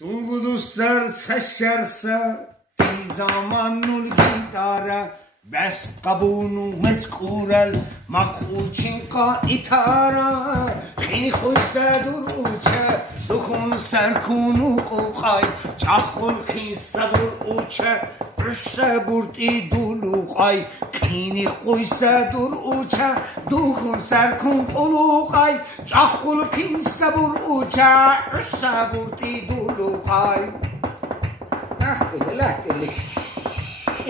Dulguduslar saçarsa bir zamanul gitara bes qabunu meskurel makuçinka itara xini xoysadur uça duxun sarkunu qoqay çaxul xisabur uça rüssaburti duluqay xini xoysadur uça duxun sarkun quluqay çaxul xisabur uça rüssaburti duluqay lahtili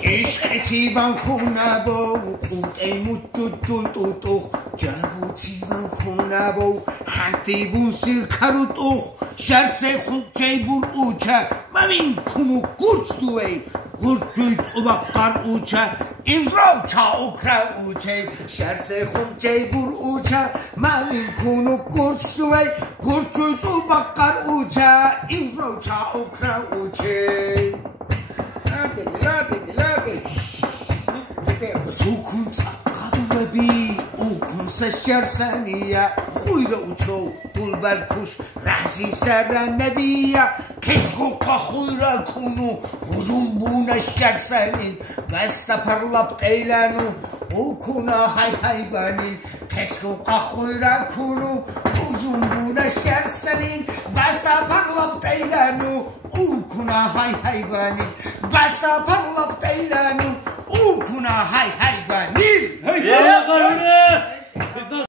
عشقتیوان خونه با قوطه مججل توتوخ جابوتیوان خونه با حنتیبون سیر کرو توخ شرسه خونچه بور اوچه ممین کنو گرچ دوی گرچوی چوبقار اوچه امراو چا اکرا اوچه شرسه خونچه بور اوچه ممین کنو گرچ دوی گرچوی چوبقار اوچه امراو چا اکرا اوچه سکون تقدوبی اوکن سشرسانیه خویر اوچو دول برکش رحزی سرنویه کسکو که خویر کنو هجوم بونه شرسانین بست پرلب ایلانو اوکنا های های بانین کسکو که خویر کنو هجوم بونه شرسانین بست پرلب ایلانو اوکنا های های بانین بست پرلب ایلانو اوکنا های های بانین Ya